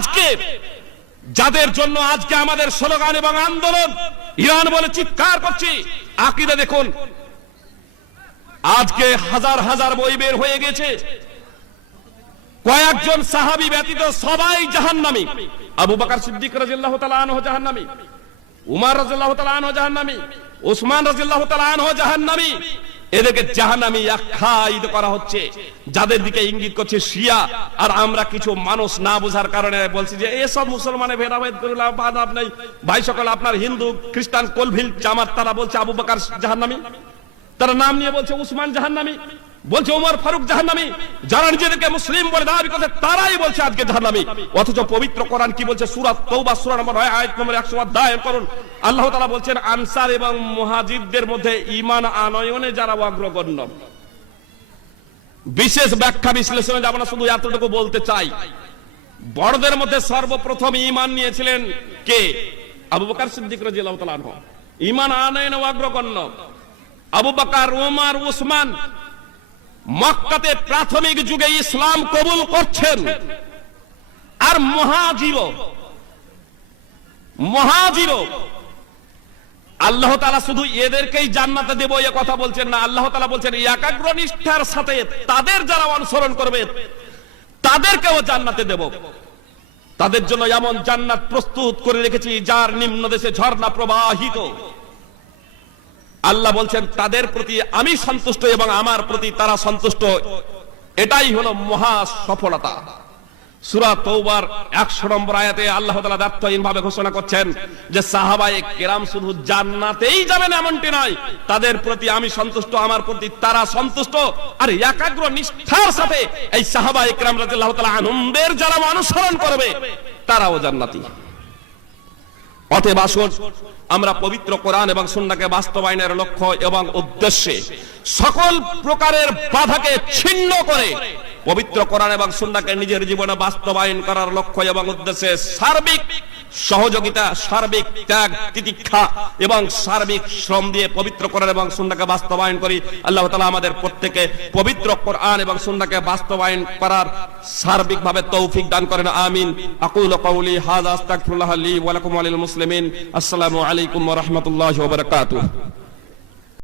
আজকে যাদের জন্য আজকে আমাদের স্লোগান এবং আন্দোলন, ইরান বলে চিৎকার করছি, আকীদা দেখুন, আজকে হাজার হাজার বই বের হয়ে গেছে, কয়েকজন সাহাবী ব্যতীত সবাই জাহান্নামী। আবু বকর সিদ্দিক রাদিয়াল্লাহু তাআলা আনহু জাহান্নামী, উমর রাদিয়াল্লাহু তাআলা আনহু জাহান্নামী, উসমান রাদিয়াল্লাহু তাআলা আনহু জাহান্নামী। এদেরকে জাহান্নামী আখ্যায়িত করা হচ্ছে, যাদের দিকে ইঙ্গিত করছে শিয়া। আর আমরা কিছু মানুষ না বোঝার কারণে বলছি যে এসব মুসলমানের ভেদাভেদ করে লাভ নাই। ভাই সকল, আপনার হিন্দু খ্রিস্টান কলভিল জামাত তারা বলছে আবু বকর জাহান্নামী, তারা নাম নিয়ে বলছে উসমান জাহান্নামী, বলছে ওমর ফারুক জাহান্নামী। যারা নিজেদেরকে মুসলিম বলে দাবি করছে তারাই বলছে আজকে জাহান্নামী। অথচ পবিত্র কোরআন কি বলছে? সূরা তাওবা সূরা নম্বর 9 আয়াত নম্বর 100 অধ্যায় করুন, আল্লাহ তাআলা বলছেন আনসার এবং মুহাজিরদের মধ্যে ঈমান আনয়নে যারা অগ্রগণ্য। বিশেষ ব্যাখ্যা বিশ্লেষণে যাব না, শুধু এতটুকু বলতে চাই, বড়দের মধ্যে সর্বপ্রথম ঈমান নিয়েছিলেন কে? আবু বকর সিদ্দিক রাদিয়াল্লাহু তাআলা আনহু। ঈমান আনয়নে অগ্রগণ্য আবু বকর, ওমর, উসমান মক্কাতে প্রাথমিক যুগে ইসলাম কবুল করছেন। আর মুহাজির আল্লাহ তাআলা শুধু এদেরকেই জান্নাতে দেব এই কথা বলছেন না, আল্লাহ তাআলা বলছেন একাগ্র নিষ্ঠার সাথে তাদের যারা অনুসরণ করবে তাদেরকেও জান্নাতে দেব। তাদের জন্য এমন জান্নাত প্রস্তুত করে রেখেছি যার নিম্ন দেশে ঝর্ণা প্রবাহিত। আল্লাহ বলছেন তাদের প্রতি আমি সন্তুষ্ট এবং আমার প্রতি তারা সন্তুষ্ট, এটাই হলো মহা সফলতা। সূরা তাওবার 100 নম্বর আয়াতে আল্লাহ তাআলা দায়িত্বহীনভাবে ঘোষণা করছেন যে সাহাবায়ে কেরাম শুধু জান্নাতেই যাবেন এমনটি নয়, তাদের প্রতি আমি সন্তুষ্ট, আমার প্রতি তারা সন্তুষ্ট। আর একাগ্র নিষ্ঠার সাথে এই সাহাবায়ে কেরাম রাদিয়াল্লাহু তাআলা আনহুদের যারা অনুসরণ করবে তারাও জান্নাতি। অতএব আসুন আমরা পবিত্র কোরআন এবং সুন্নাহকে বাস্তবায়নের লক্ষ্য এবং উদ্দেশ্যে সকল প্রকারের বাধাকে ছিন্ন করে পবিত্র কোরআন এবং সুন্নাহকে নিজের জীবনে বাস্তবায়ন করার লক্ষ্য এবং উদ্দেশ্যে সার্বিক সহযোগিতা, সার্বিক ত্যাগ তিতিক্ষা এবং সার্বিক শ্রম দিয়ে পবিত্র কোরআন এবং সুন্নাহকে বাস্তবায়ন করি। আল্লাহ তাআলা আমাদের প্রত্যেককে পবিত্র কোরআন এবং সুন্নাহকে বাস্তবায়ন করার সার্বিকভাবে তৌফিক দান করেন, আমিন। আকুলু কাওলি হাযা আস্তাগফিরুল্লাহ লি ওয়া লাকুম ওয়া লিল মুসলিমিন। আসসালামু আলাইকুম ওয়া রাহমাতুল্লাহি ওয়া বারাকাতুহু।